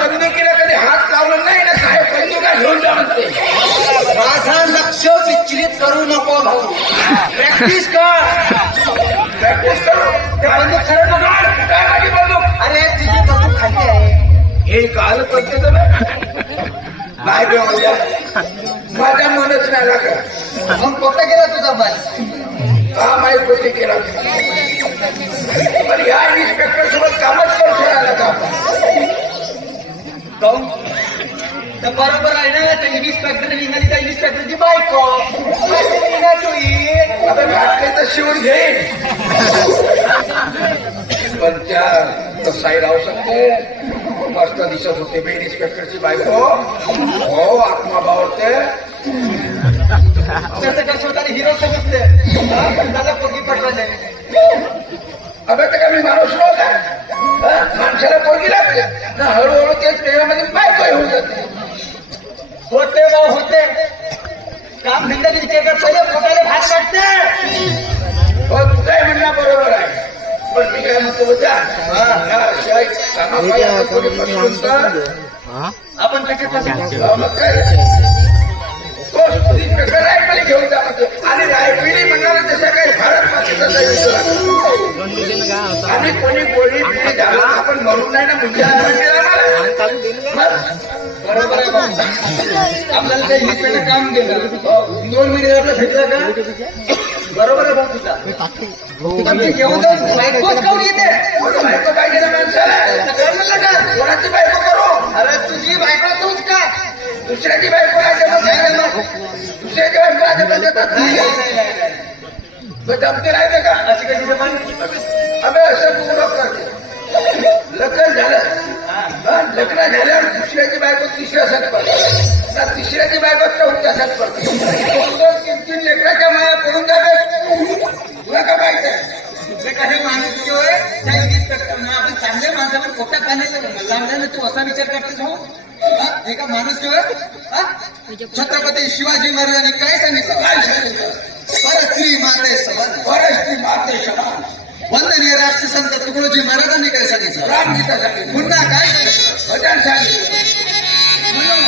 बंदुकीला कधी हात लावला नाही ना साहेब बंदुका घेऊन जा म्हणते माझा लक्ष विचलित करू नको भाऊ. प्रॅक्टिस कर. प्रॅक्टिस करू. ते बंदूक खरं बघा. काय माझी बंदूक? अरे तुझी बंदूक खाली आहे. हे काल पद्धत नाही बे माझ्या माझ्या मनच नाही लागला. मग कोणता गेला तुझा बाल? का माहीत होते केला पण या इन्स्पेक्टर सोबत कामच करू शकला का काऊन तर बरोबर आहे ना? त्या इन्स्पेक्टर निघाली त्या इन्स्पेक्टरची बायको. असं निघा तू ये. आता घातले तर शिवून घेईन. पण त्या तसाही राहू शकते. मस्त दिसत होते बे इन्स्पेक्टरची बायको. हो आत्मा भावते कसं काय स्वतःला हिरो समजले? त्याला पोरगी पटवायला अबे तर काय मी माणूस नव्हता? माणसाला पोरगी लागते. ना हळूहळू तेच प्रेमामध्ये बायको होऊन जाते. होते बा होते? काम धंदा विचार पहिले पोटाला भात काढते? हो तू काय म्हणणार बरोबर आहे. पण मी काय म्हणतो बघा हा, आपण कोणी? हा, रायफली घेऊन जा म्हणतो आणि रायफली म्हणणार जसं काही भारत. आणि कोणी झाला आपण म्हणून नाही ना म्हणजे ना. बरोबर आहे आपल्याला काही काम केलं दोन महिने भेटलं का बरोबर आहे भाऊ तुझा पण ते घेऊन जाऊन बायकोच येते बायको पाहिजे ना माणसाला का कोणाची बायको करू अरे तुझी बायको तूच का दुसऱ्याची बायको आहे दुसऱ्याची बायको आहे नाही, जमते राहते का अशी कशी जमान? लग्न झाल्यावर दुसऱ्याची बायको तिसऱ्या सात पडते. तिसऱ्याची बायको चौथ्या सात पडते. तीन तीन लेकराच्या माया पडून जाते तुला काय माहिती आहे? काही माणूस आपण चांगल्या माणसाला घालायचं लागल्यानं तू असा विचार करतेस हो? हा? एका माणूस जो आहे, हा? छत्रपती शिवाजी महाराजांनी काय सांगितलं? काय सांगितलं? परस्त्री माते समान परस्त्री माते समान. वंदनीय राष्ट्र संत तुकडोजी महाराजांनी काय सांगितलं? रामगीता सांगितलं. पुन्हा काय सांगितलं? भजन सांगितलं. म्हणून